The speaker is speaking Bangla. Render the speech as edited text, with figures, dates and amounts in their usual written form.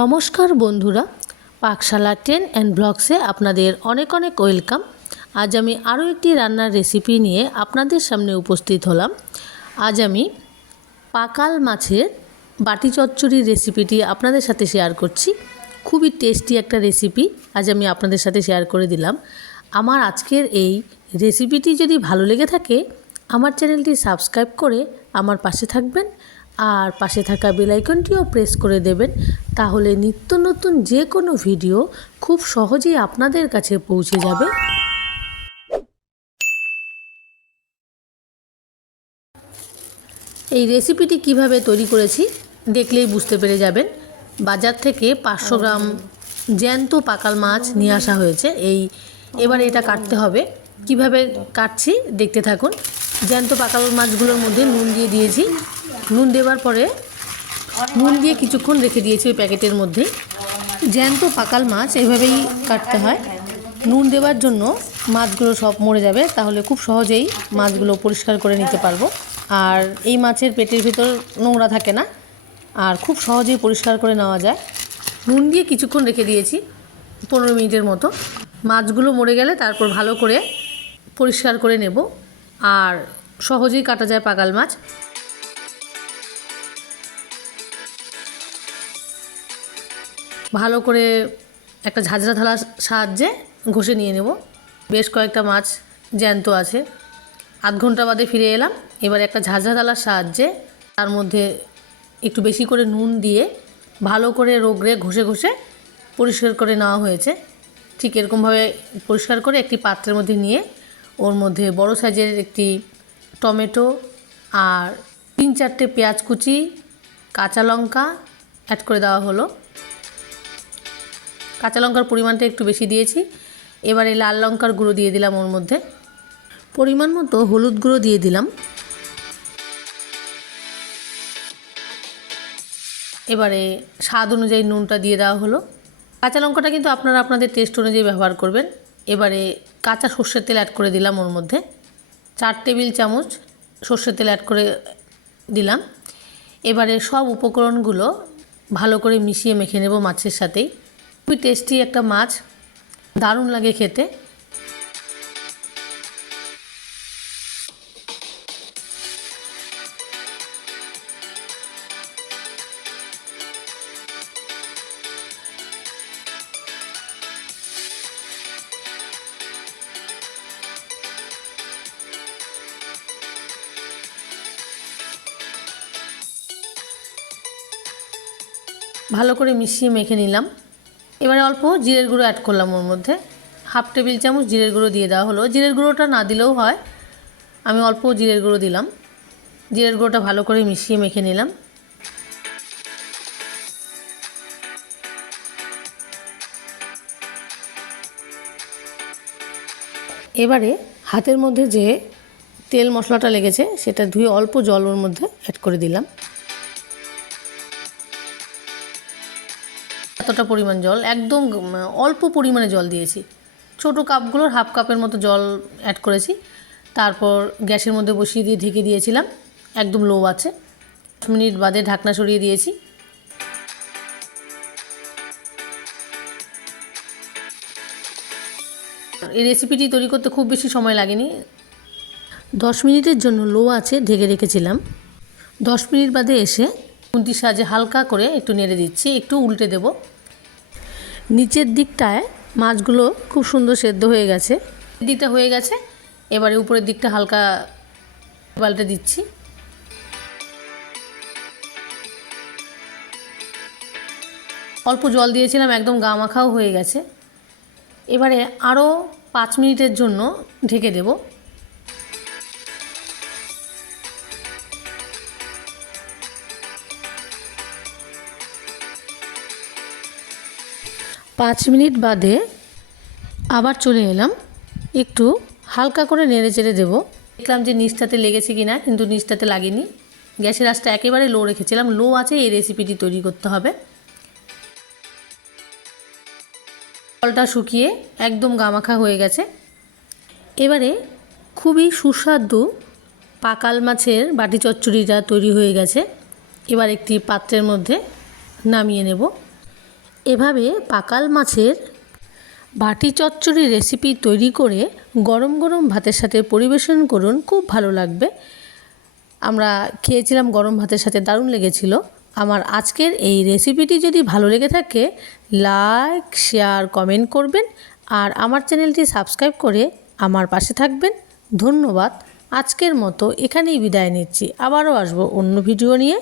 নমস্কার বন্ধুরা, পাকশালা টেন অ্যান্ড ব্লগসে আপনাদের অনেক অনেক ওয়েলকাম। আজ আমি আরও একটি রান্নার রেসিপি নিয়ে আপনাদের সামনে উপস্থিত হলাম। আজ আমি পাকাল মাছের বাটি চচ্চড়ির রেসিপিটি আপনাদের সাথে শেয়ার করছি। খুবই টেস্টি একটা রেসিপি আজ আমি আপনাদের সাথে শেয়ার করে দিলাম। আমার আজকের এই রেসিপিটি যদি ভালো লেগে থাকে, আমার চ্যানেলটি সাবস্ক্রাইব করে আমার পাশে থাকবেন আর পাশে থাকা বেল আইকনটিও প্রেস করে দেবেন। তাহলে নিত্য নতুন যে কোনো ভিডিও খুব সহজেই আপনাদের কাছে পৌঁছে যাবে। এই রেসিপিটি কিভাবে তৈরি করেছি দেখলেই বুঝতে পেরে যাবেন। বাজার থেকে 500 গ্রাম জ্যান্ত পাকাল মাছ নিয়ে আসা হয়েছে। এবার এটা কাটতে হবে। কিভাবে কাটছি দেখতে থাকুন। জ্যান্ত পাকাল মাছগুলোর মধ্যে নুন দিয়ে দিয়েছি। নুন দেওয়ার পরে নুন দিয়ে কিছুক্ষণ রেখে দিয়েছি ওই প্যাকেটের মধ্যেই। জ্যান্ত পাকাল মাছ এভাবেই কাটতে হয়। নুন দেওয়ার জন্য মাছগুলো সব মরে যাবে, তাহলে খুব সহজেই মাছগুলো পরিষ্কার করে নিতে পারবো। আর এই মাছের পেটের ভিতর নোংরা থাকে না, আর খুব সহজেই পরিষ্কার করে নেওয়া যায়। নুন দিয়ে কিছুক্ষণ রেখে দিয়েছি, 15 মিনিটের মতো। মাছগুলো মরে গেলে তারপর ভালো করে পরিষ্কার করে নেব, আর সহজেই কাটা যায় পাকাল মাছ। ভালো করে একটা ঝাঁঝরা থালার সাহায্যে ঘষে নিয়ে নেব। বেশ কয়েকটা মাছ জ্যান্ত আছে। আধ ঘন্টা বাদে ফিরে এলাম। এবার একটা ঝাঁঝরা থালার সাহায্যে তার মধ্যে একটু বেশি করে নুন দিয়ে ভালো করে রগড়ে ঘষে ঘষে পরিষ্কার করে নেওয়া হয়েছে। ঠিক এরকমভাবে পরিষ্কার করে একটি পাত্রের মধ্যে নিয়ে ওর মধ্যে বড় সাইজের একটি টমেটো আর 3-4টে পেঁয়াজ কুচি, কাঁচা লঙ্কা অ্যাড করে দেওয়া হলো। কাঁচা লঙ্কার পরিমাণটা একটু বেশি দিয়েছি। এবারে লাল লঙ্কার গুঁড়ো দিয়ে দিলাম ওর মধ্যে। পরিমাণ মতো হলুদ গুঁড়ো দিয়ে দিলাম। এবারে স্বাদ অনুযায়ী নুনটা দিয়ে দেওয়া হলো। কাঁচা লঙ্কাটা কিন্তু আপনারা আপনাদের টেস্ট অনুযায়ী ব্যবহার করবেন। এবারে কাঁচা সর্ষের তেল অ্যাড করে দিলাম ওর মধ্যে। 4 টেবিল চামচ সর্ষের তেল অ্যাড করে দিলাম। এবারে সব উপকরণগুলো ভালো করে মিশিয়ে মেখে নেব মাছের সাথেই। খুবই টেস্টি একটা মাছ, দারুণ লাগে খেতে। ভালো করে মিশিয়ে মেখে নিলাম। এবারে অল্প জিরের গুঁড়ো অ্যাড করলাম ওর মধ্যে। 1/2 টেবিল চামচ জিরের গুঁড়ো দিয়ে দেওয়া হলো। জিরের গুঁড়োটা না দিলেও হয়, আমি অল্প জিরের গুঁড়ো দিলাম। জিরের গুঁড়োটা ভালো করে মিশিয়ে মেখে নিলাম। এবারে হাতের মধ্যে যে তেল মশলাটা লেগেছে সেটা ধুয়ে অল্প জল ওর মধ্যে অ্যাড করে দিলাম। এতটা পরিমাণ জল, একদম অল্প পরিমাণে জল দিয়েছি। ছোট কাপগুলোর 1/2 কাপের মতো জল অ্যাড করেছি। তারপর গ্যাসের মধ্যে বসিয়ে দিয়ে ঢেকে দিয়েছিলাম, একদম লো আছে। 10 মিনিট বাদে ঢাকনা সরিয়ে দিয়েছি। এই রেসিপিটি তৈরি করতে খুব বেশি সময় লাগেনি। 10 মিনিটের জন্য লো আছে ঢেকে রেখেছিলাম। 10 মিনিট বাদে এসে খুন্তির সাহায্যে হালকা করে একটু নেড়ে দিচ্ছি, একটু উল্টে দেব। নিচের দিকটায় মাছগুলো খুব সুন্দর সেদ্ধ হয়ে গেছে। দিকটা হয়ে গেছে। এবারে উপরের দিকটা হালকা পাল্টে দিচ্ছি। অল্প জল দিয়েছিলাম, একদম গা মাখাও হয়ে গেছে। এবারে আরও 5 মিনিটের জন্য ঢেকে দেব। পাঁচ মিনিট বাদে আবার চলে এলাম। একটু হালকা করে নেড়ে চেড়ে দেবো। দেখলাম যে নিচটাতে লেগেছে কিনা, কিন্তু নিচটাতে লাগেনি। গ্যাসের আঁচটা একেবারে লো রেখেছিলাম। লো আছে এই রেসিপিটি তৈরি করতে হবে। জলটা শুকিয়ে একদম গামাখা হয়ে গেছে। এবারে খুবই সুস্বাদু পাকাল মাছের বাটি চচ্চড়িটা তৈরি হয়ে গেছে। এবার একটি পাত্রের মধ্যে নামিয়ে নেব। এভাবে পাকাল মাছের বাটি চচ্চড়ি রেসিপি তৈরি করে গরম গরম ভাতের সাথে পরিবেশন করুন, খুব ভালো লাগবে। আমরা খেয়েছিলাম গরম ভাতের সাথে, দারুণ লেগেছিল। আমার আজকের এই রেসিপিটি যদি ভালো লেগে থাকে লাইক, শেয়ার, কমেন্ট করবেন আর আমার চ্যানেলটি সাবস্ক্রাইব করে আমার পাশে থাকবেন। ধন্যবাদ। আজকের মতো এখানেই বিদায় নিচ্ছি, আবারও আসবো অন্য ভিডিও নিয়ে।